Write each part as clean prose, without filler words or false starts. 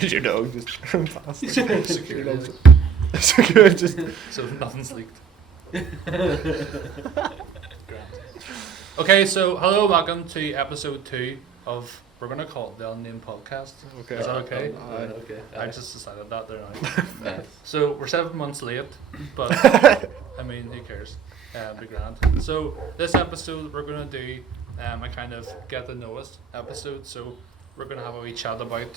Is your dog just past? Security. Secure, just. So nothing's leaked. Okay, so hello, welcome to episode 2 of, we're going to call it the UnNamed Podcast. Okay. Is that okay? Okay. I just decided that there now. Nice. So we're 7 months late, but I mean, who cares? Be grand. So this episode we're going to do a kind of get to know us episode. So we're going to have a wee chat about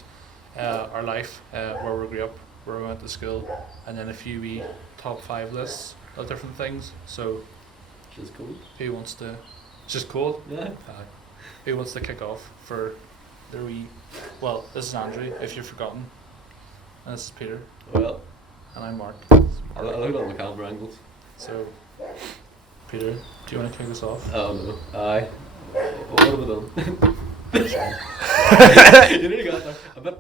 our life, where we grew up, where we went to school, and then a few wee top 5 lists of different things. So Which is cool. who wants to? It's just cool. Yeah. Who wants to kick off for the wee? Well, this is Andrew, if you've forgotten, and this is Peter, Well, and I'm Mark. I looked at the camera angles. So, Peter, do you want to kick us off? Oh no. Aye. What have I done? You nearly got there. A bit.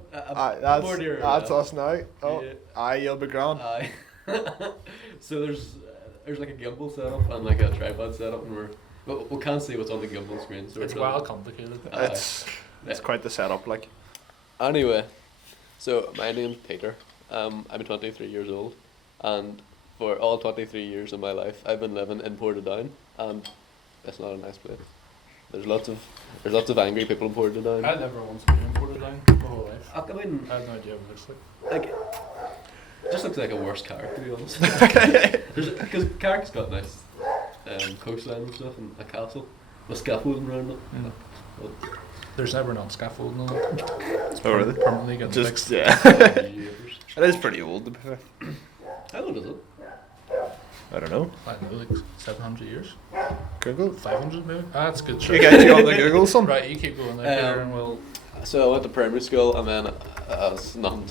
More near, that's us now. Oh, yeah. aye, you'll be grand. Aye. So there's like a gimbal setup and like a tripod setup, and we can't see what's on the gimbal screen. So It's we're well complicated. It's quite the setup, like. Anyway, so my name's Peter. I'm 23 years old, and for all 23 years of my life, I've been living in Portadown, and it's not a nice place. There's lots of angry people in Portadown. I've never once been in Portadown my whole life. I mean, I have no idea what it looks like. like, it just looks like a worse Carrick, to be honest. Because Carrick's got nice coastline and stuff, and a castle with scaffolding around it. Mm. But There's never not scaffolding on it. It's Oh, really? permanently getting Just fixed. yeah. years. It is pretty old, to be fair. How old is it? I don't know. I don't know, like 700 years? Google. 500 maybe? Ah, that's good. You Sure. get you on the Google some. Right, you keep going there, Peter, and we'll... So I went to primary school, and then it's nothing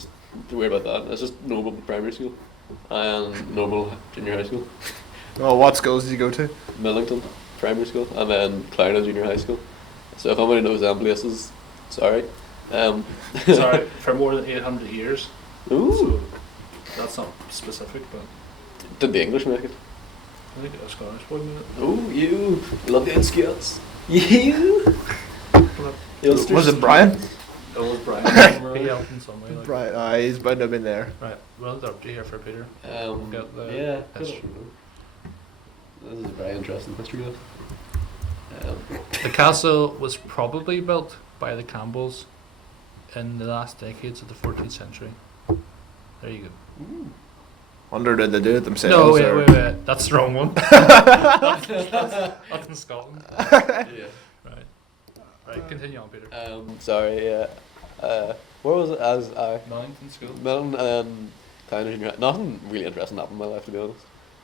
to worry about that. It's just normal primary school and normal junior high school. Oh, what schools did you go to? Millington primary school, and then Clarendon junior high school. So if anybody knows them places, sorry. Sorry, for more than 800 years. Ooh. So that's not specific, but Did the English make it? I think a Scottish boy made it. Ooh, you love the Scots. You. Was it Brian? It was Brian. He helped in some way. Like. Right, he's bound to have been there. Right, we'll interrupt you here for Peter. Get the Yeah. history. This is a very interesting history. The castle was probably built by the Campbells in the last decades of the 14th century. There you go. Wonder did they do it themselves? No, or? wait. That's the wrong one. that's in Scotland. Yeah. Right, continue on, Peter. Sorry. Yeah. Where was it? As I Millington School. Milton and Town Junior High. Nothing really interesting happened in my life, to be honest.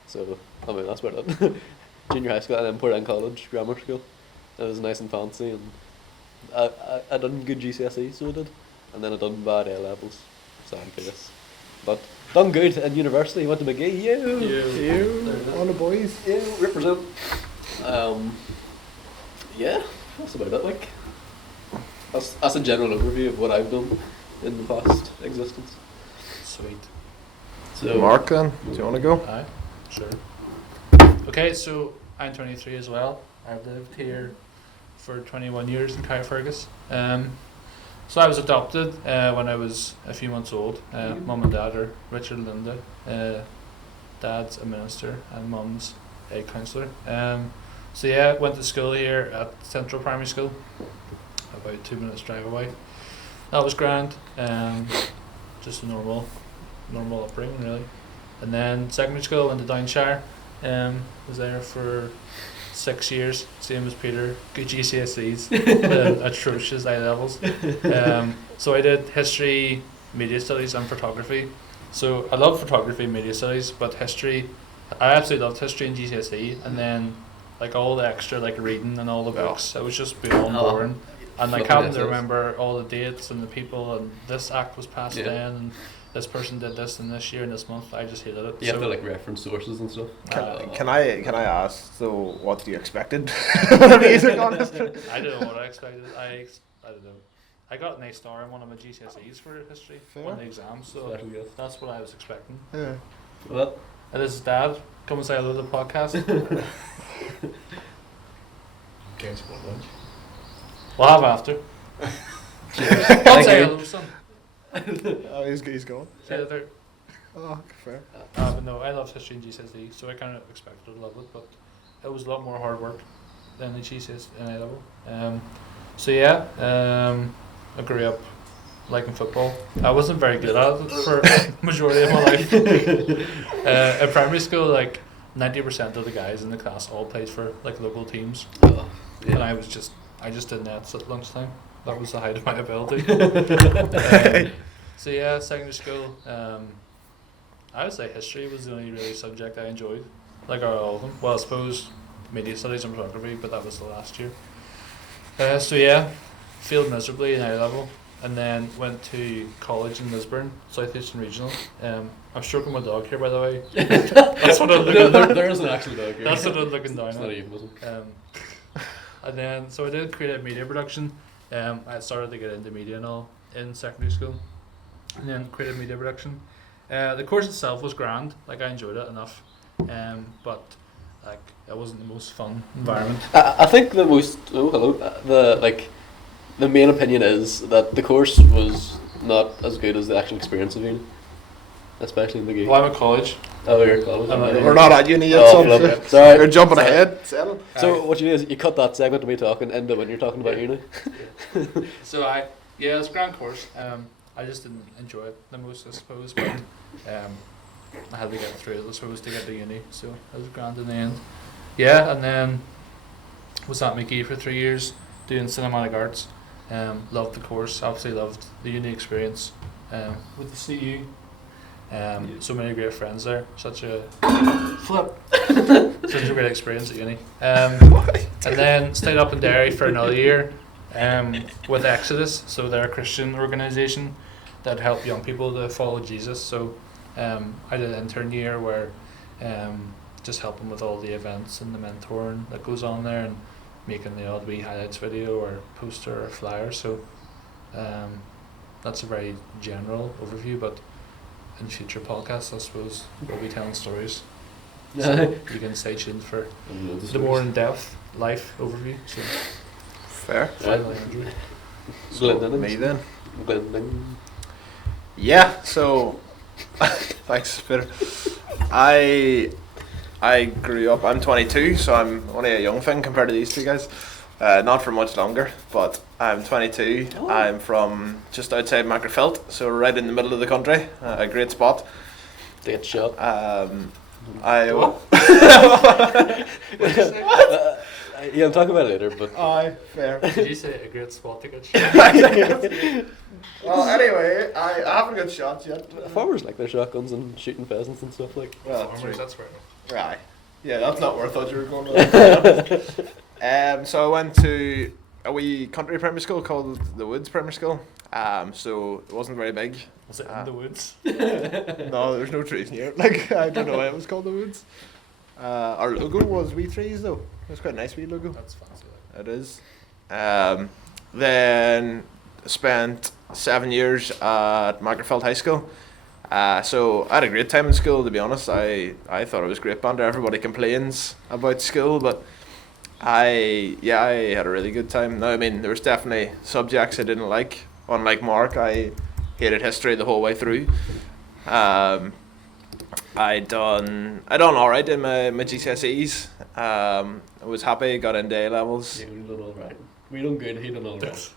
So I mean that's about it. Junior high school and then Portadown College grammar school. It was nice and fancy, and I done good GCSEs, so I did, and then I done bad A levels. Sad face, but done good in university. Went to McGee. You, all the boys. Represent. Yeah, that's about it. Like, that's a general overview of what I've done in the past existence. Sweet. So Mark, then, do you want to go? Aye, sure. Okay, so I'm 23 as well. I've lived here for 21 years in Carrickfergus. So I was adopted when I was a few months old. Mum and Dad are Richard and Linda. Dad's a minister and Mum's a counsellor. So yeah, went to school here at Central Primary School, about 2 minutes drive away. That was grand. Just a normal upbringing really. And then secondary school went to Downshire. Was there for 6 years, same as Peter. Good GCSEs, atrocious A levels. So I did history, media studies, and photography. So I love photography and media studies, but history, I absolutely loved history and GCSE, and then like all the extra like reading and all the books, it was just beyond boring. And like having to remember all the dates and the people, and this act was passed then, and this person did this in this year and this month. I just hated it. you have to like reference sources and stuff. Can I ask? So, what you expected? Music on history? I don't know what I expected. I don't know. I got an A star in one of my GCSEs for history, one of the exams, so that's what I was expecting. Yeah. Well, And this is Dad. Come and say hello to the podcast. Can't support lunch. We'll have after. cheers. Come Thank say you. hello, son. Oh, he's gone. See you there. Oh, fair. But no, I loved history and GCSE, so I kind of expected to love it, but it was a lot more hard work than the GCSE in A level. So yeah, I grew up liking football. I wasn't very good at it for majority of my life. In primary school, like 90% of the guys in the class all played for like local teams, and I just did nets at lunchtime. That was the height of my ability. So yeah, secondary school. I would say history was the only really subject I enjoyed, like out of all of them. Well, I suppose media studies and photography, but that was the last year. So yeah, failed miserably in A level, and then went to college in Lisburn, Southeastern Regional. I'm stroking my dog here, by the way. That's what I'm looking. There is an actual dog here. That's what I'm looking down It's at. not even. And then so I did creative media production. I started to get into media and all in secondary school, and then creative media production. The course itself was grand, like I enjoyed it enough, but like it wasn't the most fun environment. I think the most the main opinion is that the course was not as good as the actual experience of uni, especially in the game. Well, I'm at college. Oh, you're at college. We're not at uni yet, Oh, son. flip. Sorry. You're jumping ahead. Settle. So what you do is you cut that segment of me talking into when you're talking about uni. So it was a grand course. I just didn't enjoy it the most, I suppose, but I had to get through it, I suppose, to get to uni, so it was grand in the end. Yeah, and then was at McGee for 3 years doing cinematic arts. Loved the course, absolutely loved the uni experience with the CU. So many great friends there, such a great experience at uni. And then stayed up in Derry for another year with Exodus, so they're a Christian organisation that help young people to follow Jesus. So I did an intern year where just helping with all the events and the mentoring that goes on there, and making the odd wee highlights video or poster or flyer. So that's a very general overview, but in future podcasts I suppose we'll be telling stories. So you can stay tuned for the more in-depth life overview. So Fair. finally, Andrew. So, Glenn me then. Glenn. Yeah, so thanks, Peter. I grew up, I'm 22, so I'm only a young thing compared to these two guys. Not for much longer, but I'm 22. Oh. I'm from just outside Magherafelt, so right in the middle of the country. A great spot. To get shot. Yeah, I'll talk about it later, but Aye, fair. Did you say a great spot to get shot? Well, anyway, I haven't got shots yet. farmers like their shotguns and shooting pheasants and stuff like. Well, Farmers, that's fair enough. Right. Yeah, that's not where I thought you were going with that. So I went to a wee country primary school called the Woods Primary School. So it wasn't very big. Was it in the woods? No, there's no trees near it. Like, I don't know why it was called the Woods. Our logo was wee trees though. It was quite a nice wee logo. That's fancy. It is. Then spent 7 years at Magherafelt High School. So I had a great time in school, to be honest. I thought it was great banter. Everybody complains about school, but I had a really good time. Now, I mean, there was definitely subjects I didn't like. Unlike Mark, I hated history the whole way through. I done alright in my GCSEs. I was happy, got into A levels. Yeah, we done all right. We done good. He done all right.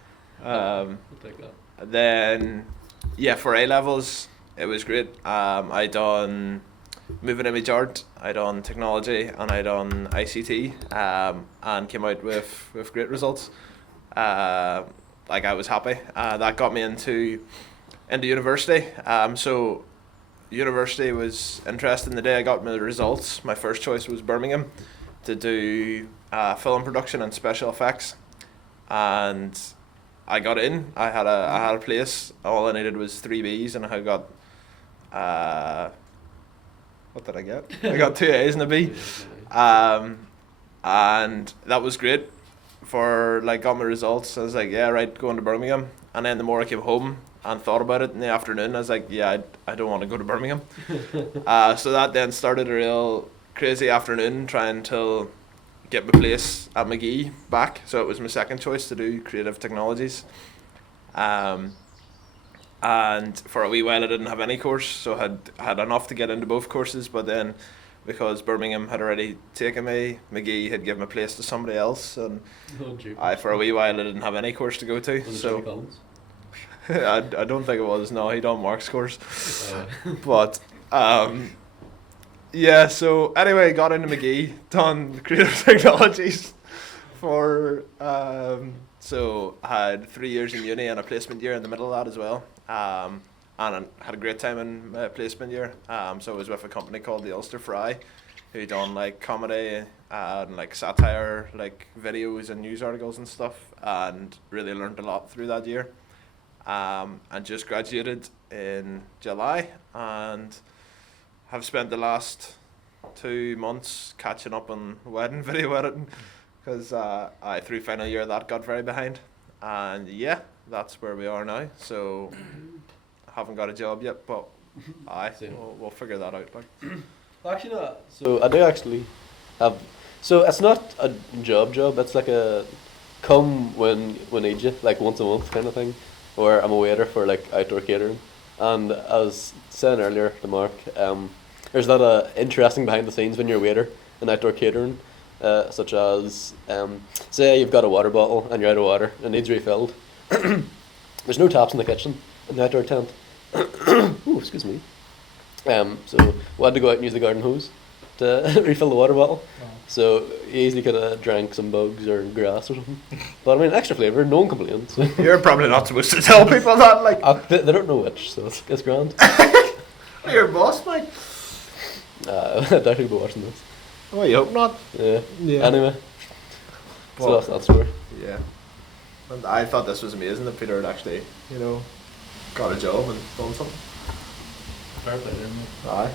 We'll take that. Then, yeah, for A levels, it was great. I done moving image art, I done technology, and I done ICT, and came out with great results. Like, I was happy. That got me into university. So university was interesting. The day I got my results, my first choice was Birmingham to do film production and special effects, and I got in. I had a place. All I needed was 3 Bs, and I got what did I get? I got 2 As and a B, and that was great. For like, got my results, I was like, yeah, right, going to Birmingham. And then the more I came home and thought about it in the afternoon, I was like, yeah, I don't want to go to Birmingham. So that then started a real crazy afternoon trying to get my place at McGee back. So it was my second choice to do creative technologies. And and for a wee while I didn't have any course, so I had enough to get into both courses, but then because Birmingham had already taken me, McGee had given my place to somebody else, and for a wee while I didn't have any course to go to. Was it so Johnny Collins? I don't think it was. No, he done Mark's course. But yeah. So anyway, got into McGee, done creative technologies for so I had 3 years in uni and a placement year in the middle of that as well. And I had a great time in my placement year. So I was with a company called the Ulster Fry, who done like comedy and like satire, like videos and news articles and stuff, and really learned a lot through that year. And just graduated in July and have spent the last 2 months catching up on video editing, because I through final year that got very behind, and yeah, that's where we are now. So haven't got a job yet, but we'll figure that out. Like, Actually, no. So I do actually have. So it's not a job. It's like a come when need you, like once a month kind of thing. Where I'm a waiter for like outdoor catering, and I was saying earlier to Mark, there's a lot of interesting behind the scenes when you're a waiter in outdoor catering, such as say you've got a water bottle and you're out of water and it needs refilled. There's no taps in the kitchen in the outdoor tent. Ooh, excuse me. So we had to go out and use the garden hose to refill the water bottle. Oh. So you easily could have drank some bugs or grass or something. But I mean, extra flavour, no one complains. you're probably not supposed to tell people that. Like, They don't know which, so it's grand. you're a boss, Mike. I doubt he'll be watching this. Oh, you hope not. Yeah. Yeah. Anyway. So But- that's story. Yeah. And I thought this was amazing that Peter had actually, got a job and done something. Fair play there, mate. Aye.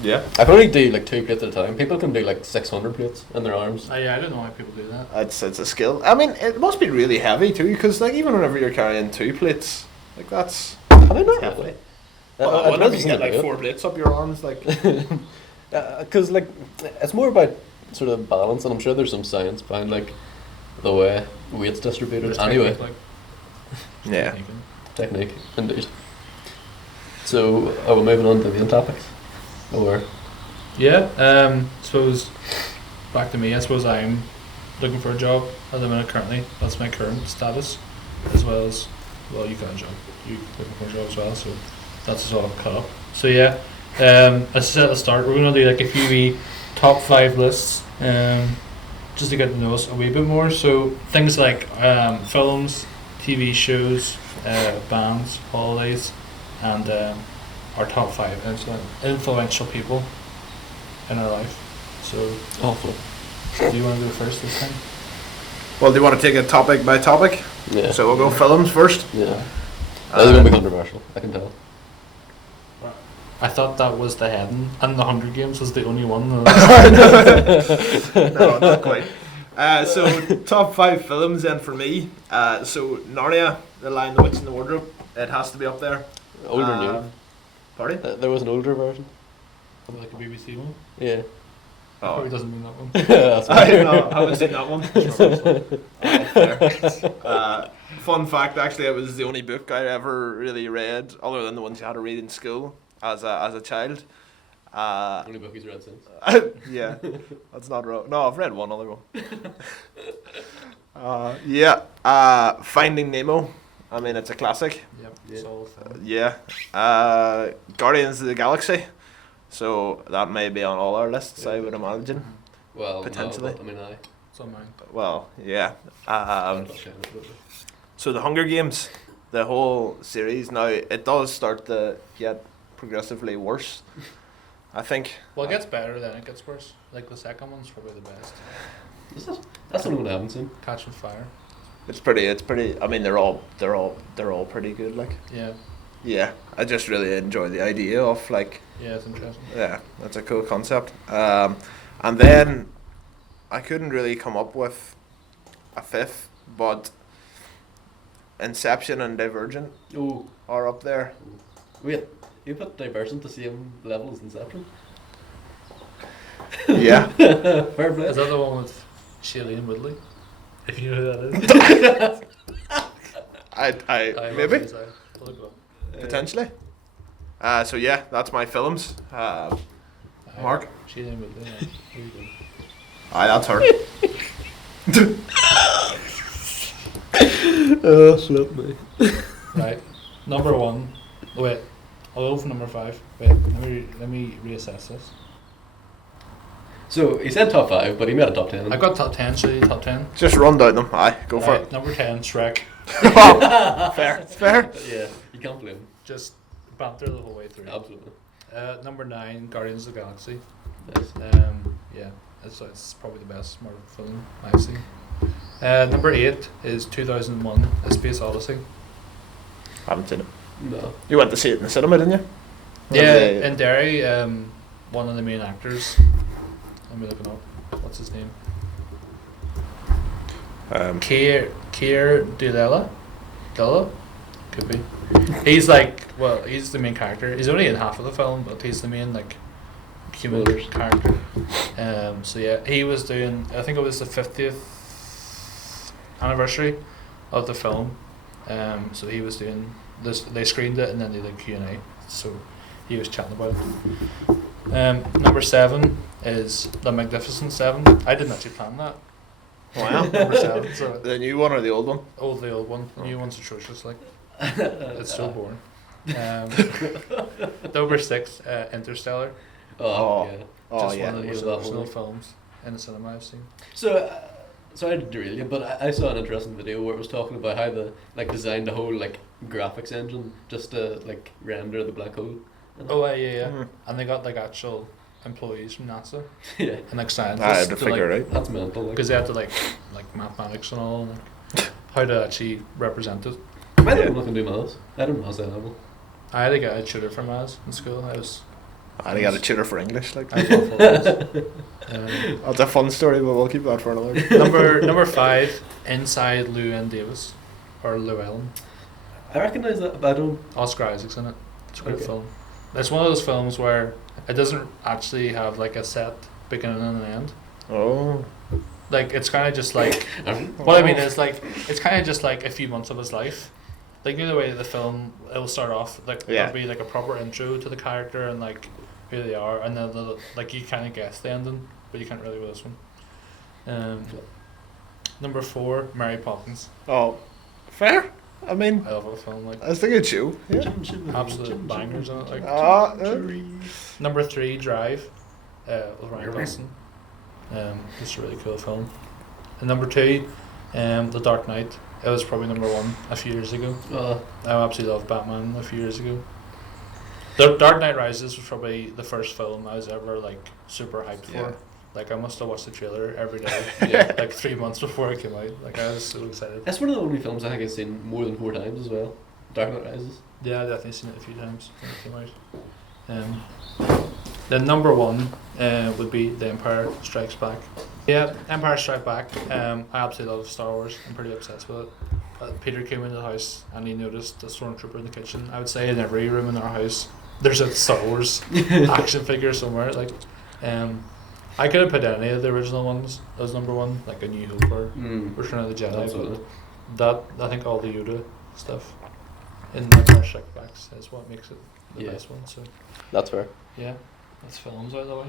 Yeah. I can only do like 2 plates at a time. People can do like 600 plates in their arms. Yeah, I don't know why people do that. It's a skill. I mean, it must be really heavy too, because like even whenever you're carrying 2 plates, like that's I don't know. heavy. Well, Whenever you get like 4 plates up your arms, like Because like it's more about sort of balance, and I'm sure there's some science behind like the way weight's distributed. There's Anyway, technique, yeah. technique indeed. So are we moving on to the main topics? Or Yeah, suppose back to me. I suppose I'm looking for a job at the minute currently. That's my current status, as well as, well, you got a job. You looking for a job as well, so that's all cut up. So yeah, as I said at the start, we're gonna do like a few wee top 5 lists, just to get to know us a wee bit more. So things like films, TV shows, bands, holidays, and our top 5 influential people in our life. So, awful. do you want to go first this time? Well, do you want to take it topic by topic? Yeah. So we'll go films first. Yeah. That's gonna be controversial. I can tell. I thought that was the heading, and the Hunger Games was the only one. No, not quite. So top 5 films then for me. So Narnia, The Lion, the Witch and the Wardrobe. It has to be up there. Older new. Pardon? There was an older version. Like a BBC one. Yeah. Probably doesn't mean that one. That's I right. know, I haven't seen that one. Fair. Fun fact, actually, it was the only book I ever really read, other than the ones you had to read in school as a child. Only book he's read since. Yeah, that's not wrong. No, I've read one other one. Finding Nemo. I mean, it's a classic. Yep. Yeah. Solid film. Yeah. Guardians of the Galaxy. So that may be on all our lists, I would imagine. Well, Potentially. No, but, I mean, It's on mine. Well, yeah. I. So the Hunger Games, the whole series now, it does start to get progressively worse, I think. Well, it gets better, then it gets worse. Like the second one's probably the best. That's the one I haven't seen. Catching Fire. It's pretty. I mean, they're all pretty good. Like, Yeah. yeah, I just really enjoy the idea of like, Yeah, it's interesting. yeah, that's a cool concept. And then I couldn't really come up with a 5th, but Inception and Divergent Oh, are up there. wait. You put Divergent the same level as Inception? Yeah. Fair play. Is that the one with Shailene Woodley? If you know who that is. I love maybe. these, Look it up. potentially. So yeah, that's my films. Mark? She didn't with it. Here you go. Aye, that's her. Oh, flip me. Right. Number 1. Wait. I'll go for number 5. Wait. Let me reassess this. So he said top 5, but he made a top 10. I got top 10. So top 10. Just run down them. Aye, go for Right, it. number 10. Shrek. Fair, fair. Yeah, you can't blame him. Just banter the whole way through. Absolutely. Number 9. Guardians of the Galaxy. Nice. Yeah. It's probably the best Marvel film I've seen. Number 8 is 2001: A Space Odyssey. Haven't seen it. No. You went to see it in the cinema, didn't you? Yeah, The- in Derry, one of the main actors. Let me look it up. What's his name? Keir Dillella? Could be. He's he's the main character. He's only in half of the film, but he's the main human Spoilers. character. So yeah, he was doing. I think it was the 50th anniversary of the film. So he was doing this. They screened it and then they did Q&A. So he was chatting about it. Number 7 is The Magnificent Seven. I didn't actually plan that. Wow. Number 7. So The new one or the old one? the old one. The new one's atrocious. It's so boring. Number 6, Interstellar. Oh, Oh. yeah. Oh, Just yeah. one of the I most love that emotional movie. films in the cinema I've seen. So, sorry to derail you, but I saw an interesting video where it was talking about how they designed a whole graphics engine just to render the black hole. Oh yeah. Mhm. And they got actual employees from NASA Yeah, and scientists. I had to figure it out. that's mental. Because they had to like mathematics and all, and how to actually represent it. I don't know if I can do maths. I don't know maths that level. I had to get a tutor for maths in school. I got a tutor for English. I was awful at maths. That's a fun story, but we'll keep that for another. Number 5, Inside Llewyn Davis, or Llewellyn. I recognise that, but I don't. Oscar Isaac's in it. It's a great Okay. film. It's one of those films where it doesn't actually have a set beginning and an end. Oh. It's kind of just what I mean is it's kind of just a few months of his life. The way the film, it'll start off Yeah. there'll be a proper intro to the character and who they are, and then you kind of guess the ending, but you can't really with this one. Number 4, Mary Poppins. Oh. Fair. I mean, I love that film. I was thinking you. Yeah. Absolute bangers on it. Uh, Number 3, Drive, with Ryan Gosling. It's a really cool film. And number 2, The Dark Knight. It was probably number 1 a few years ago. I absolutely loved Batman a few years ago. The Dark Knight Rises was probably the first film I was ever super hyped for. I must have watched the trailer every day. Yeah. 3 months before it came out. I was so excited. That's one of the only films I think I've seen more than 4 times as well. Dark Knight Rises. Yeah, I've definitely seen it a few times when it came out. Then number 1 would be The Empire Strikes Back. Yeah, Empire Strikes Back. I absolutely love Star Wars. I'm pretty obsessed with it. Peter came into the house and he noticed a stormtrooper in the kitchen. I would say in every room in our house there's a Star Wars action figure somewhere. I could have put any of the original ones as number 1, A New Hope or Return of the Jedi. Absolutely. But I think all the Yoda stuff in Empire Strikes Back is what makes it the Yeah. best one. So That's fair. yeah, that's films out of the way.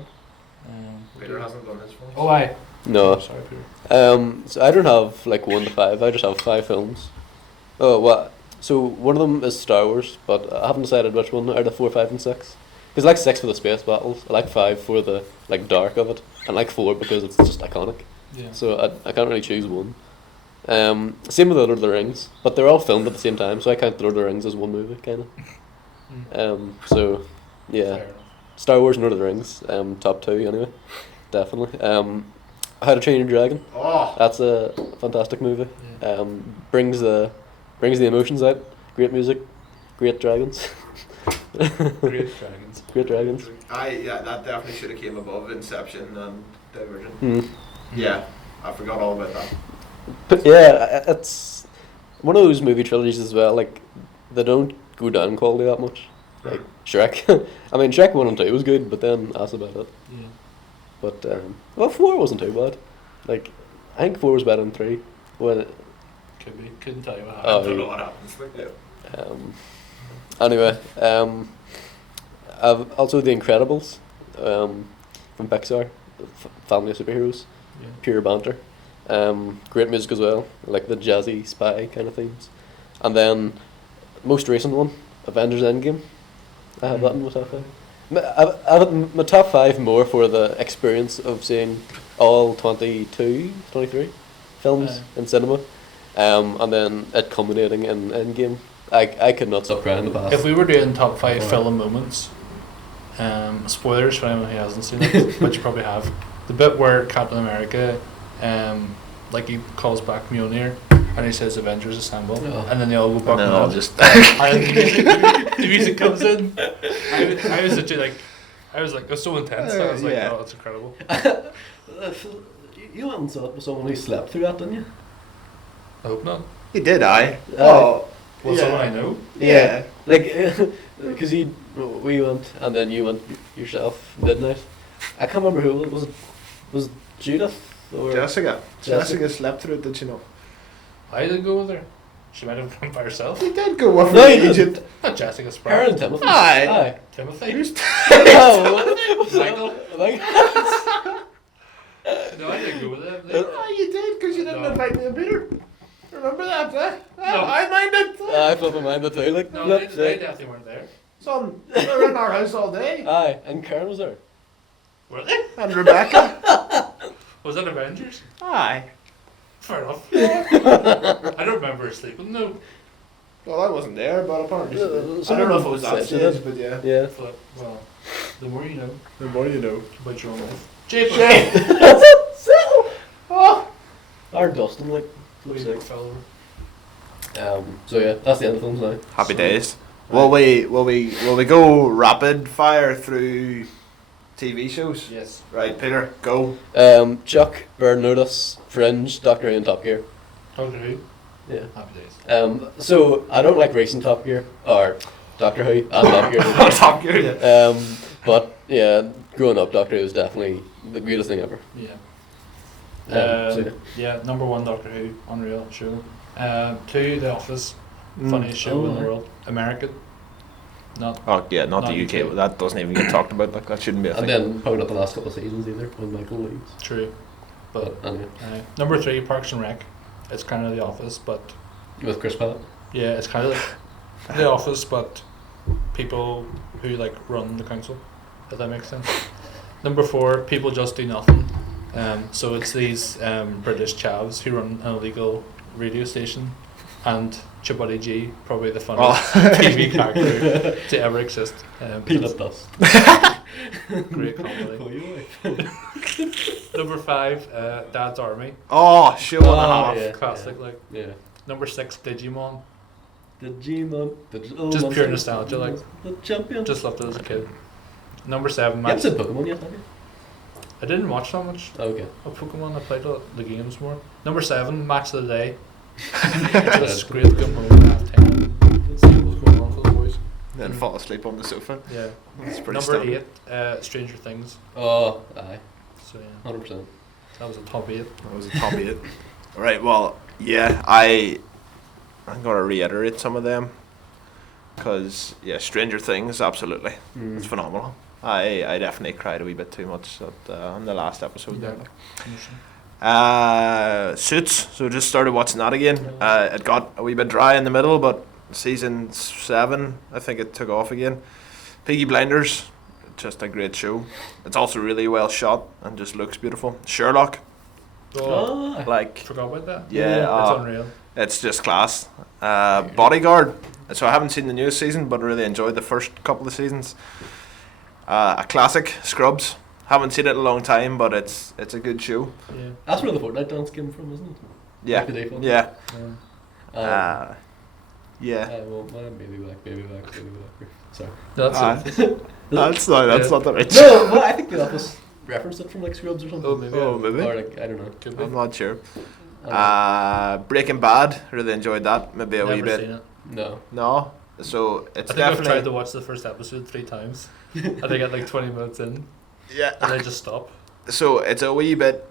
Peter hasn't done his film. Oh, aye. No. Sorry, Peter. So I don't have 1 to 5. I just have 5 films. Oh, what? So one of them is Star Wars, but I haven't decided which one out of 4, 5, and 6. Because 6 for the space battles, I like 5 for the dark of it, and 4 because it's just iconic. Yeah. So I can't really choose one. Same with Lord of the Rings, but they're all filmed at the same time, so I count Lord of the Rings as one movie, kind of. So yeah, Fair enough. Star Wars and Lord of the Rings, top 2 anyway, definitely. How to Train Your Dragon. Oh. That's a fantastic movie. Yeah. Brings the emotions out. Great music, great dragons. Great dragons. Great dragons. That definitely should have came above Inception and Divergent. Mm. Yeah, I forgot all about that. But yeah, it's one of those movie trilogies as well. They don't go down in quality that much. Shrek. I mean, Shrek 1 and 2 was good, but then that's about it. Yeah. But 4 wasn't too bad. I think 4 was better than 3. When Could be. Couldn't tell you what Oh, happened. I don't know what happens. um, Anyway, I've also The Incredibles, from Pixar, family of superheroes, Yeah. pure banter. Great music as well, like the jazzy spy kind of themes. And then, most recent one, Avengers Endgame. I have that in my top 5. I have my top 5 more for the experience of seeing all 23 films in cinema, and then it culminating in Endgame. I could not stop crying in the past. If we were doing top 5 film moments, spoilers for anyone who hasn't seen it, but you probably have. The bit where Captain America, like he calls back Mjolnir and he says Avengers Assemble, Oh. and then they all go back And then and I'll all just. and the music comes in. I was such a, like, I was so intense. I was like, Yeah. oh, that's incredible. You went and saw it with someone who slept through that, didn't you? I hope not. He did, I. Oh. Well, Yeah. someone I know. Yeah. Like, because we went and then you went yourself midnight. I can't remember who it was. Was it Judith or Jessica. Jessica. Jessica slept through it, did you know? I didn't go with her. She might have gone by herself. He did go with No, her he didn't. agent. Not Jessica her Sparrow. and Timothy? Aye. Aye. Timothy. Who's Oh, Michael. Like, No, I didn't go with them. Oh, you did, because you didn't No. invite me to Peter. Remember that, eh? No. I minded. I felt my mind too. Like, No, look, they definitely weren't there. Son, they were in our house all day. Aye, and Karen was there. Were they? And Rebecca. Was that Avengers? Aye. Fair enough. I don't remember her sleeping, no. Well, I wasn't there, but apparently she did. I Someone don't know if it was that said she stage, did. but yeah. Yeah. But, well, the more you know The more you know. about your own life. Jay, Shame. Oh. Our Dustin, like, looks Big like. fellow. So yeah, that's the end of films now. Happy So- days. Will we go rapid fire through TV shows? Yes. Right, Peter, go. Chuck, Burn Notice, Fringe, Doctor Who, and Top Gear. Doctor Who. Yeah. Happy days. So I don't like recent Top Gear or Doctor Who and Top Gear. Top Gear, yeah. But yeah, growing up, Doctor Who was definitely the greatest thing ever. Yeah. So, yeah. Yeah, number 1 Doctor Who, unreal show. 2 The Office, funniest show in the Oh. world. American. Not Oh yeah, not Not the UK. UK. That doesn't even get talked about. Like that shouldn't be a And thing. then probably not the last couple of seasons either when Michael leaves. true. But anyway, Number 3 Parks and Rec. It's kind of The Office, but with Chris Pratt. yeah, it's kind of like The Office, but people who like run the council. If that makes sense. Number 4 People Just Do Nothing. So it's these British chavs who run an illegal radio station, and Chibuddy G, probably the funniest TV character to ever exist. Peanut dust. Great comedy. Number 5 Dad's Army. Oh, show and a Oh, half. yeah. Classic, like. Yeah. Number 6 Digimon. The G-Man. Just pure nostalgia, like. The champion. Just loved it as a kid. Number 7 You haven't Match. seen Pokemon yet, have you? I didn't watch that much Okay. of Pokemon. I played the games more. Number 7 Match of the Day. Just great to come home at 10 and see what's going on for the boys. Then fall asleep on the sofa. Yeah. That's pretty Number standard. 8 Stranger Things. Oh, aye. So yeah, 100%. that was a top 8. That was a top 8. Right. Well, yeah. I'm gonna reiterate some of them. Cause yeah, Stranger Things, absolutely, it's phenomenal. I definitely cried a wee bit too much on the last episode Yeah. there. Suits. So just started watching that again. It got a wee bit dry in the middle, but season 7, I think it took off again. Peaky Blinders, just a great show. It's also really well shot and just looks beautiful. Sherlock, Oh, Oh, like forgot about that. yeah, It's unreal. it's just class. Bodyguard. So I haven't seen the newest season, but really enjoyed the first couple of seasons. A classic, Scrubs. Haven't seen it in a long time, but it's a good show. Yeah. that's where the Fortnite dance came from, isn't it? Yeah, Like the day fun. yeah, Yeah. yeah. Well, my baby back. Sorry. No, that's it. That's not the right. No, well, I think the Office referenced it from like Scrubs or something. Oh, maybe. Oh, maybe. Or like, I don't know. Could be. I'm not sure. I Breaking Bad. Really enjoyed that. Maybe a Never wee bit. seen it. don't know. No. So it's I think I've definitely. tried to watch the first episode 3 times. I think at like 20 minutes in, Yeah. and I just stop. So it's a wee bit.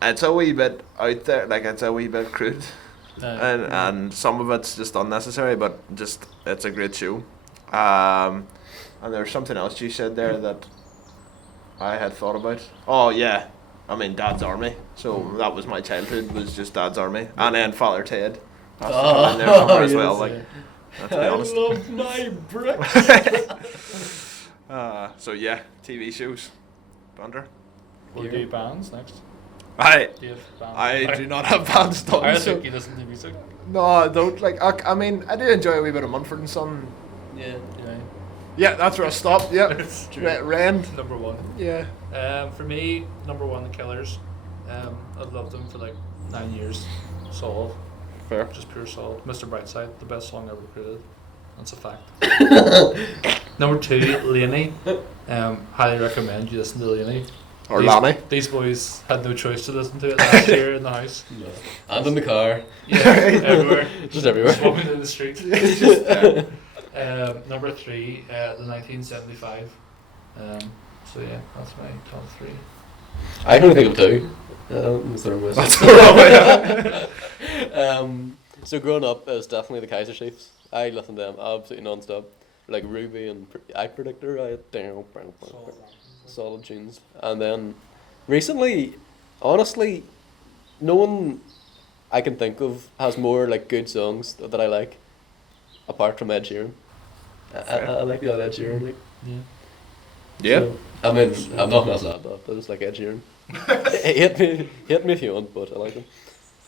It's a wee bit out there. Like it's a wee bit crude. And some of it's just unnecessary, but just it's a great show. And there's something else you said there that I had thought about. Oh yeah, I mean Dad's Army. So that was my childhood, was just Dad's Army, and then Father Ted. That's in there somewhere as well. Like, to be honest. I love knife bricks. So yeah, TV shows, Bander. We'll do bands next. Do you have bands? I do not have bands done. I So think you listen to music. no, I don't. Like, I mean, I do enjoy a wee bit of Mumford and Son. Yeah. Yeah. Yeah, that's where I stopped. Yeah, It's true. Rand. Number one. Yeah. For me, number one, The Killers. I've loved them for like 9 years. Solid. Fair. Just pure solid. Mr. Brightside, the best song ever created. That's a fact. Number two, Laney. Highly recommend you listen to Laney. Or Lanny. These boys had no choice to listen to it last year in the house. No. And in the car. Yeah, everywhere. Just everywhere. Just walking down the street. Number three, the 1975. So yeah, that's my top three. I can only think of two. That's alright. So growing up, it was definitely the Kaiser Chiefs. I listened to them absolutely non-stop. Like Ruby and I Predictor, solid tunes. And then recently, honestly, no one I can think of has more like good songs that I like, apart from Ed Sheeran. I like the old Ed Sheeran. Like. Yeah. Yeah. So, I mean, I'm not gonna say that. I just like Ed Sheeran. hit me if you want, but I like him.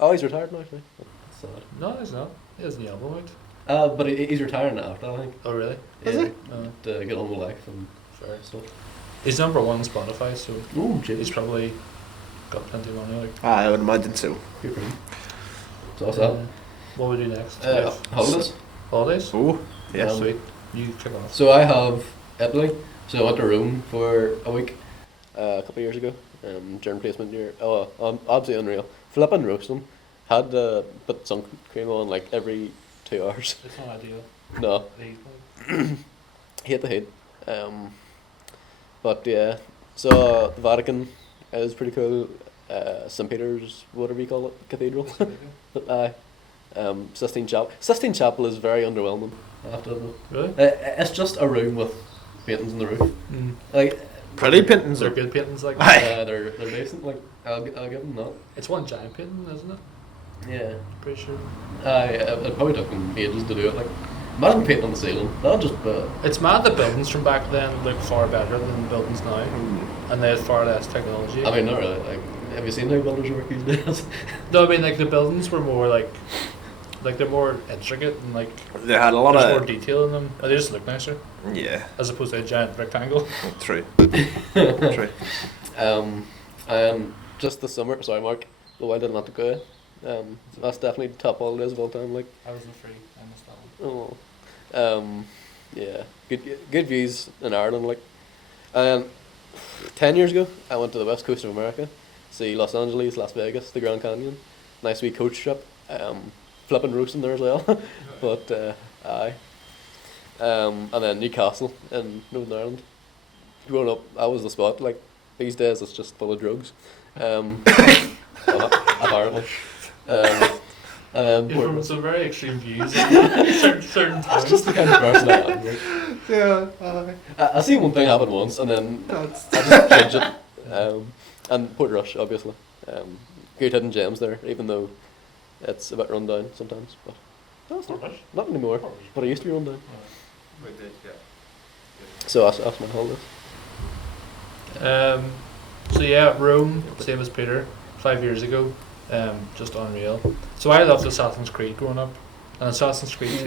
Oh, he's retired now, actually. That's sad. No, he's not. He has the album out. But he's retiring after, I think. Oh, really? Is he? To get on with life and Fair. stuff. He's number one on Spotify, so Ooh, he's probably got plenty of money. Like. I would imagine so. Good for him. So what's that? What would we do next? Holidays. Holidays? Oh, yeah. Sweet. You kick off. So I have Italy. So I went to Rome for a week a couple of years ago. During placement year. Oh, absolutely unreal. Flipping roasting. Had to put sun cream on like every 2 hours. It's not ideal. No. Heat. Hate the heat. But yeah, so the Vatican is pretty cool. St. Peter's, whatever you call it, Cathedral. Aye. Sistine Chapel. Sistine Chapel is very underwhelming. I have to admit. Really? It's just a room with paintings on the roof. Mm. Like Pretty paintings. They're good paintings, like. Aye. they're decent. Like I'll give them that. It's one giant painting, isn't it? Yeah. Pretty sure. It probably took them ages to do it. Like imagine painting on the ceiling. That'll just. It's mad that buildings from back then look far better than the buildings now, and they had far less technology. I mean, not really. Like, have you seen how builders work these days? No, I mean like the buildings were more like they're more intricate and like They had a lot there's of. more detail in them. They just look nicer Yeah. as opposed to a giant rectangle. True. True. And just the summer. Sorry, Mark. The Wild Atlantic. That's definitely the top holidays of all time. Like. I wasn't free. I missed that one. Oh. Yeah. Good views in Ireland. Like. 10 years ago, I went to the west coast of America. See Los Angeles, Las Vegas, the Grand Canyon. Nice wee coach trip. Flipping roasting there as well. But aye. And then Newcastle in Northern Ireland. Growing up, that was the spot. Like these days, it's just full of drugs. Apparently. And You're from some very extreme views. certain that's times. just the kind of person I am. Like. Yeah. I seen one thing happen once, and then I just changed it. And Portrush, obviously. Good hidden gems there, even though it's a bit run down sometimes. But no, it's not anymore. But it used to be run down. We did, yeah. So that's my holidays. So yeah, Rome, same as Peter, 5 years ago. Just unreal. So I loved Assassin's Creed growing up, and Assassin's Creed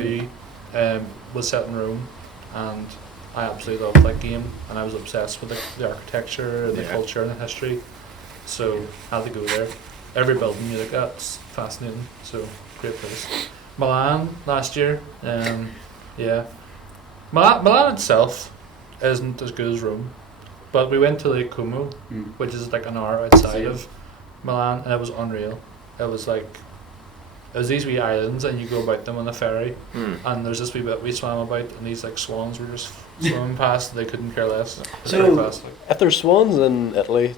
2 was set in Rome, and I absolutely loved that game, and I was obsessed with the architecture and the culture and the history. So I had to go there. Every building you look at is fascinating. So great place. Milan last year. Yeah. Milan itself isn't as good as Rome, but we went to Lake Como, which is like an hour outside of Milan, and it was unreal. It was these wee islands, and you go about them on a ferry, and there's this wee bit we swam about, and these like swans were just swimming past, and they couldn't care less. It was very fast, like. If there's swans in Italy,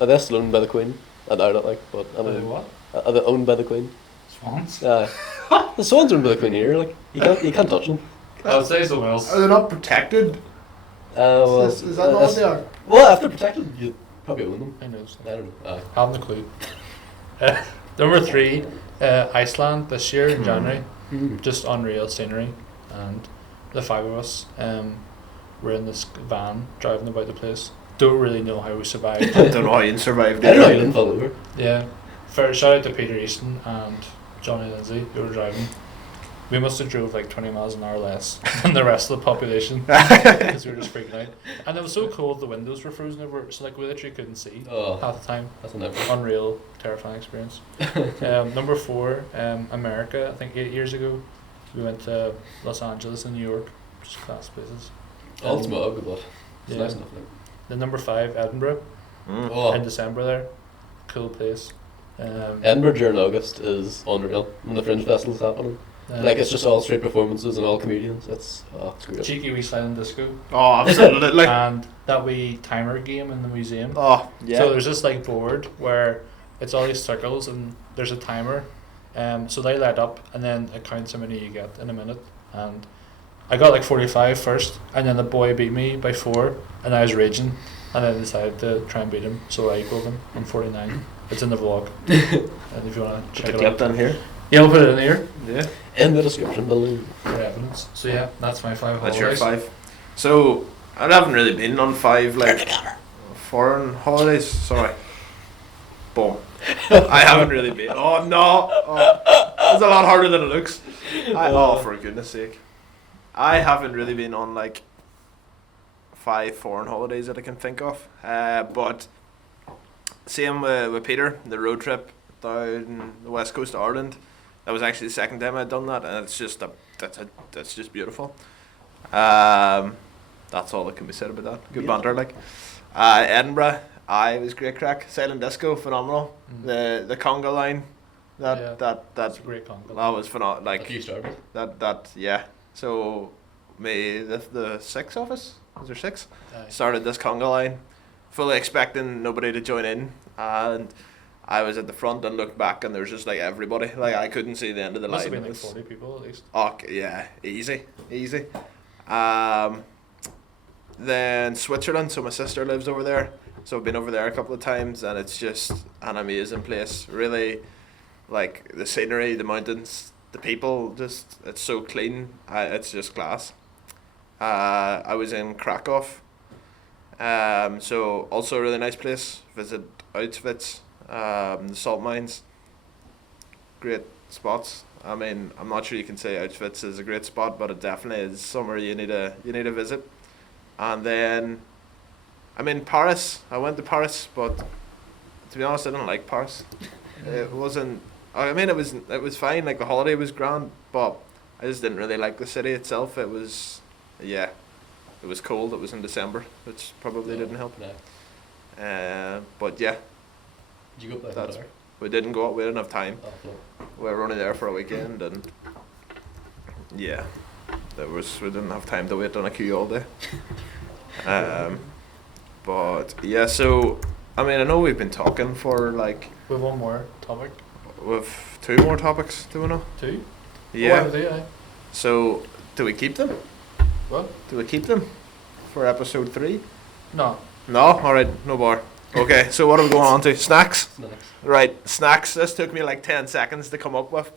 are they still owned by the Queen? I doubt it, like, but I mean, What? are they owned by the Queen? Swans? The swans are owned by the Queen here, like you can't touch them. I would say something else. Are they not protected? Well, Is that not what they are? Well, after protected, you probably own them. I know. I don't know. Haven't a clue. Number 3, Iceland this year in January. Just unreal scenery, and the 5 of us were in this van driving about the place. Don't really know how we survived. I don't know how you survived I don't know, you it. didn't fall over. Yeah. First, shout out to Peter Easton and Johnny Lindsay who were driving. We must have drove like 20 miles an hour less than the rest of the population because we were just freaking out. And it was so cold, the windows were frozen over, so like we literally couldn't see Oh, half the time. that's a never. Unreal, terrifying experience. Number 4, America. I think 8 years ago, we went to Los Angeles and New York, just class places. All smog, but it's Yeah. nice enough. Like. Then number 5, Edinburgh in Oh, December there, cool place. Edinburgh during August is unreal when the Fringe Festival's happening. Like it's just all straight performances and all comedians. It's great. cheeky wee silent disco Oh, absolutely. and that wee timer game in the museum. Oh, yeah. So there's this like board where it's all these circles and there's a timer. So they light up and then it counts how many you get in a minute. And I got like 45 first, and then the boy beat me by 4, and I was raging, and I decided to try and beat him. So I equaled him on 49. It's in the vlog, and if you wanna check it out, down here. yeah, I'll put it in here Yeah. In the description below. for evidence. So yeah, that's my 5 That's holidays. your 5. So I haven't really been on 5 like foreign holidays. Sorry. Boom. I haven't really been. Oh no. Oh, it's a lot harder than it looks. Oh, for goodness sake. I haven't really been on like 5 foreign holidays that I can think of. But same with Peter, the road trip down the west coast of Ireland. That was actually the second time I'd done that, and it's just that's just beautiful. That's all that can be said about that. Good banter, like. Edinburgh, it was great crack. Silent disco, phenomenal. The conga line, That's that a great conga. that was phenomenal. Like Like you started. that yeah. So the 6 of us, was there 6? Aye. Started this conga line, fully expecting nobody to join in, and I was at the front and looked back and there was just like everybody. Like I couldn't see the end of the Must line. have been It like was- 40 people at least. Oh, yeah, easy. Then Switzerland, so my sister lives over there, so I've been over there a couple of times, and it's just an amazing place. Really, like the scenery, the mountains, the people, just it's so clean. It's just class. I was in Krakow, so also a really nice place. Visit Auschwitz, the salt mines. Great spots. I mean, I'm not sure you can say Auschwitz is a great spot, but it definitely is somewhere you need to visit. And then, I mean, Paris. I went to Paris, but to be honest, I didn't like Paris. It wasn't. I mean, it was fine. Like the holiday was grand, but I just didn't really like the city itself. It was, yeah, it was cold. It was in December, which probably didn't help. No. But yeah, Did you go back That's- there? we didn't go out. We didn't have time. Oh, no. We were only there for a weekend, and yeah, we didn't have time to wait on a queue all day. But yeah, so I mean, I know we've been talking for like We have one more topic. with 2 more topics. Do we know? 2? Yeah. Oh, I So do we keep them? What? Do we keep them for episode 3? No. No. All right. No bar. Okay. So what are we going on to? Snacks. Snacks. Right. Snacks. This took me like 10 seconds to come up with.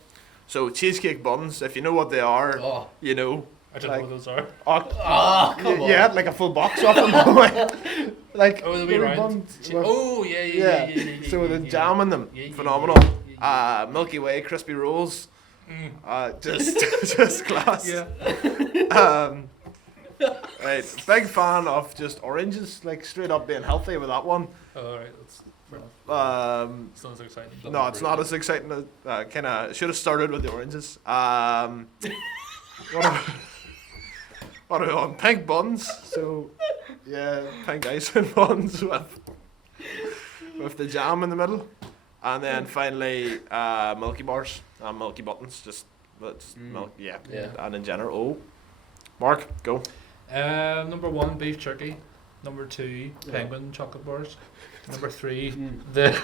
So cheesecake buns. If you know what they are, Oh. you know. I don't Like- know what those are. Oh, Come on. you had like a full box of them. Like Oh, they'll be little round. buns with- Oh, yeah. So with the jam in them, Yeah. phenomenal. Milky Way crispy rolls, just class. Yeah. Right, big fan of just oranges, like straight up being healthy with that one. Oh, alright, that's fair enough. It's not so exciting. No, it's not as exciting as kind of should have started with the oranges. What are we on? Pink buns. So yeah, pink icing buns with the jam in the middle, and then finally milky bars and milky buttons. Just milk, yeah. Yeah. And in general, Mark, go. Number 1, beef jerky. Number 2, Yeah. penguin chocolate bars. Number 3, Mm. the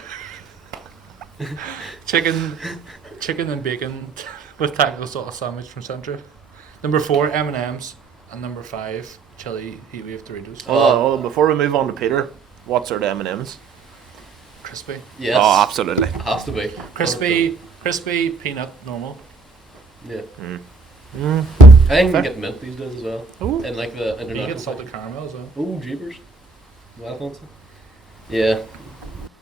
chicken and bacon with taco sauce sandwich from Centra. Number 4, M&M's, and number 5, chili heatwave Doritos. Oh, well, before we move on to Peter, what sort of M&M's? Crispy. Yes. Oh, absolutely. Has to be. Crispy, peanut, normal. Yeah. Mm. I think Fair. we get mint these days as well. Ooh. In like the You international. get salted caramel as well. Oh, jeepers. Well fancy. Yeah.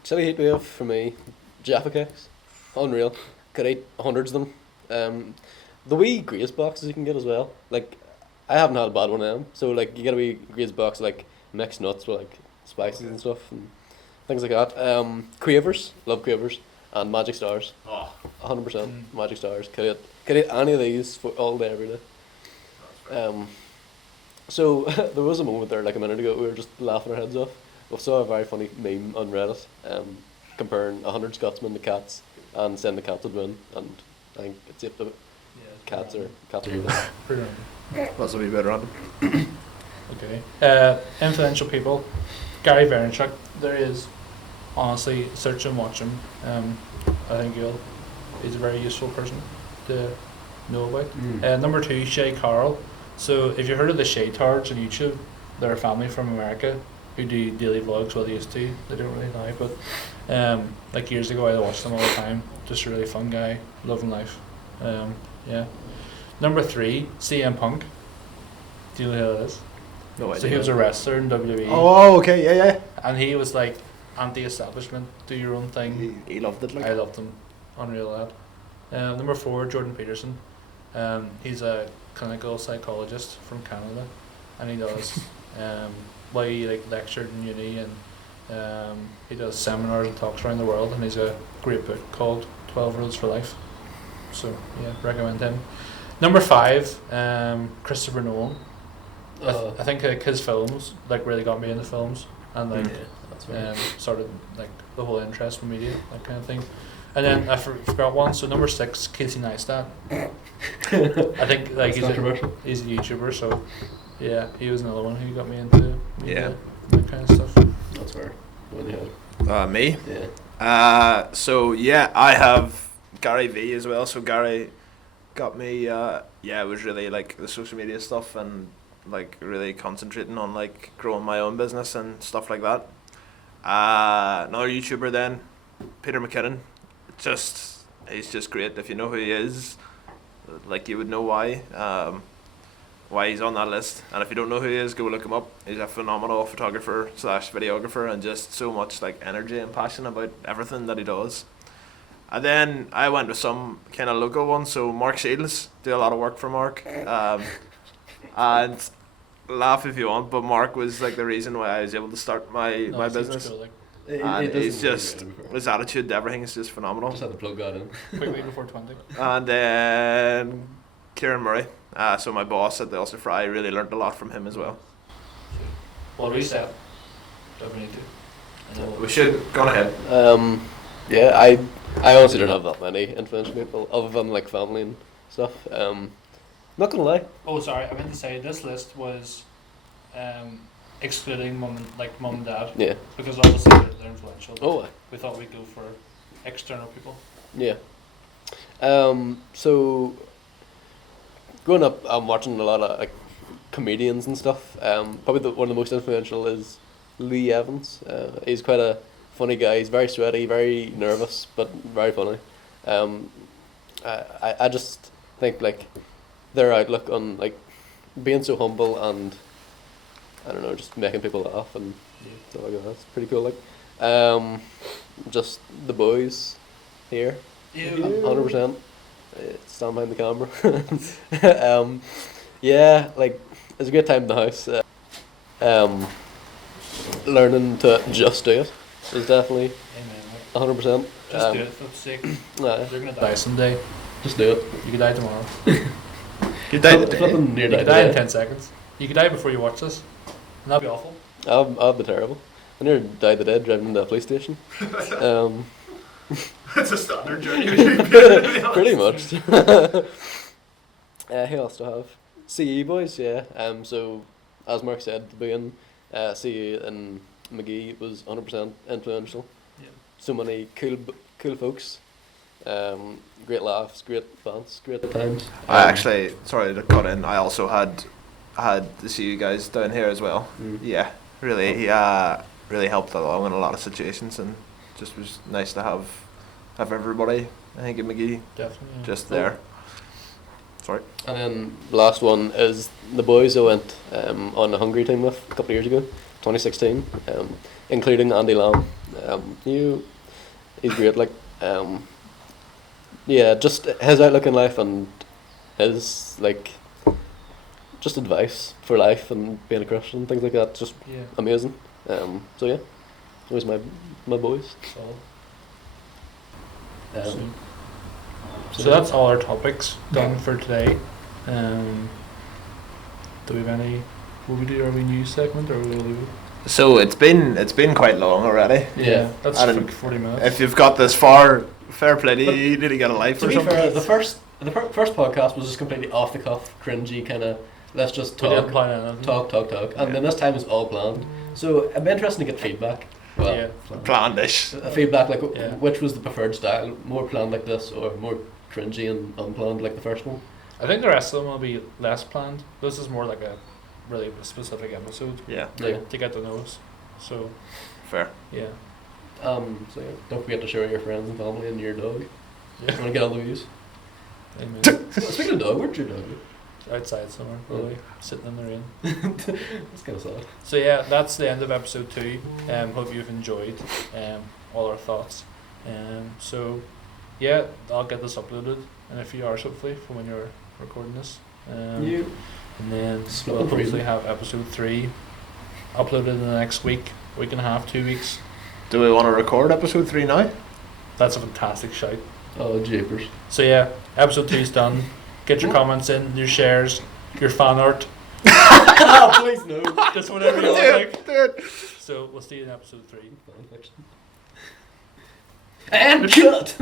Chili heat wave for me. Jaffa cakes. Unreal. Could eat hundreds of them. The wee Grace boxes you can get as well. Like, I haven't had a bad one of them. So, like, you get a wee Grace box, like, mixed nuts with, like, spices and stuff and things like that. Quavers. Love Quavers. And Magic Stars. Oh, 100% Magic Stars. Could eat any of these for all day, every day. So there was a moment there, like a minute ago, we were just laughing our heads off. We saw a very funny meme on Reddit, comparing 100 Scotsmen to cats, and saying the cats would win, and I think it's safe to cats are winning. Pretty random. that's a wee bit random. Okay. Influential people. Gary Vaynerchuk. There he is. Honestly, search and watch him. I think he's a very useful person to know about. Number 2, Shay Carroll. So if you heard of the Shay Tards on YouTube, they're a family from America who do daily vlogs. Well, they used to. They don't really now, but like years ago, I watched them all the time. Just a really fun guy, loving life. Yeah. Number 3, CM Punk. Do you know who that is? No idea. So he was a wrestler in WWE, Oh, okay, yeah. and he was like anti-establishment, do your own thing. He loved it, like. I loved him, unreal lad. Number 4, Jordan Peterson. He's a clinical psychologist from Canada, and he does well, he like lectured in uni, and he does seminars and talks around the world, and he's a great book called 12 Rules for Life. So yeah, recommend him. Number 5, Christopher Nolan. I think like his films like really got me into films, and like That's right. started like the whole interest in media, that kind of thing. And then I forgot one. So number 6, Casey Neistat. I think like he's a YouTuber, so yeah, he was another one who got me into media, that kind of stuff. That's fair. What do you have? Me? Yeah. So yeah, I have Gary V as well. So Gary got me. It was really like the social media stuff and like really concentrating on like growing my own business and stuff like that. Another YouTuber then, Peter McKinnon. He's just great. If you know who he is, like you would know why he's on that list. And if you don't know who he is, go look him up. He's a phenomenal photographer / videographer, and just so much like energy and passion about everything that he does. And then I went with some kind of local ones. So Mark Shields, do a lot of work for Mark. And laugh if you want, but Mark was like the reason why I was able to start my business. Cool, like, And he's just, his attitude to everything is just phenomenal. Just had to plug that in. quickly before 20. And then Kieran Murray, so my boss at the Ulster Fry, really learned a lot from him as well. Well, reset. Don't we need to? I know. We should go on ahead. Yeah, I honestly don't have that many influential people other than like family and stuff. Not gonna lie. Oh, sorry. I meant to say this list was excluding mum and dad, Yeah. because obviously they're influential. Oh. We thought we'd go for external people. Yeah. So growing up, I'm watching a lot of like comedians and stuff. Probably one of the most influential is Lee Evans. He's quite a funny guy. He's very sweaty, very nervous, but very funny. I just think like their outlook on like being so humble and I don't know, just making people laugh and stuff like that. It's pretty cool. Like, just the boys here. 100%. Stand behind the camera. Yeah, like it's a great time in the house. Learning to just do it is definitely Amen. 100%. Just do it for the sake. Nah, You're gonna die someday. just do it. You could die tomorrow. You died today. Flipping near You could die die in today. 10 seconds. You could die before you watch this. And that'd be awful. I'll be terrible. I nearly died today driving to the police station. It's a standard journey. Pretty much. Who else do I have? CE boys, yeah. So as Mark said at the beginning, CE and McGee was 100% influential. Yeah. So many cool folks. Great laughs, great fans, great times. I actually, sorry to cut in, I also had to see you guys down here as well. Yeah, really really helped along in a lot of situations, and just was nice to have everybody, I think, in McGee Definitely. just there. Sorry. And then the last one is the boys I went on the Hungary team with a couple of years ago, 2016, including Andy Lamb. He's great. Like, yeah, just his outlook in life and his like just advice for life and being a Christian and things like that. Just amazing. So yeah, those my boys. So that's all our topics done for today. Do we have any? Will we do our wee news segment, or will we leave it? So it's been quite long already. Yeah, that's And like 40 minutes. If you've got this far, fair play to you. You need to get a life To or be something. fair, the first podcast was just completely off the cuff, cringy kind of. Let's just We didn't talk, plan anything. talk, and then this time was all planned. So it'd be interesting to get feedback. Well, Yeah. Planned-ish. feedback like Yeah. which was the preferred style, more planned like this or more cringy and unplanned like the first one. I think the rest of them will be less planned. This is more like a really specific episode Yeah, Yeah. to get to know us. So, fair. yeah. So yeah, don't forget to share your friends and family and your dog. Yeah. You want to get all the views. Amen. Speaking of dog, where's your dog? Outside somewhere, probably, sitting in the rain. That's kind of sad. So yeah, that's the end of episode 2. Hope you've enjoyed all our thoughts. So yeah, I'll get this uploaded in a few hours hopefully from when you're recording this. And then Split we'll the freezer. hopefully have episode 3 uploaded in the next week and a half, 2 weeks. Do we want to record episode 3 now? That's a fantastic shout. Oh, jeepers. So yeah, episode 2 is done. Get your comments in, your shares, your fan art, Oh, please no. just whatever you want. Like. Do it. So we'll see you in episode 3. And cut!